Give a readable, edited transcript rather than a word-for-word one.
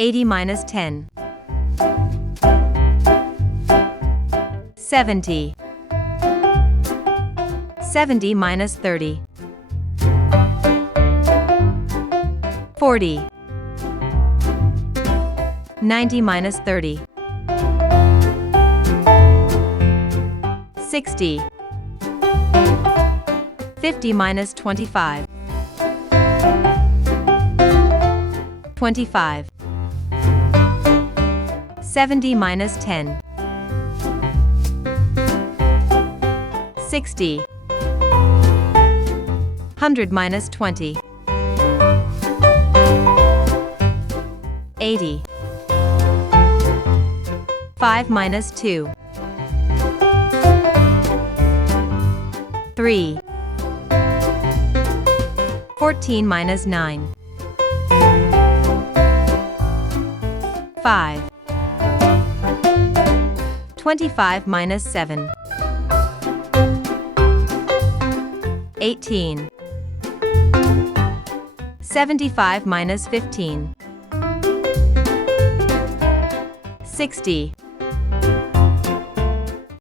80 minus 10. 70. 70 minus 30. 40. 90 minus 30. 60. 50 minus 25. 25. 70 minus 10. 60. 100 minus 20. 80. 5 minus 2. 3. 14 minus 9. 5. 25 minus 7. 18. 75 minus 15. 60.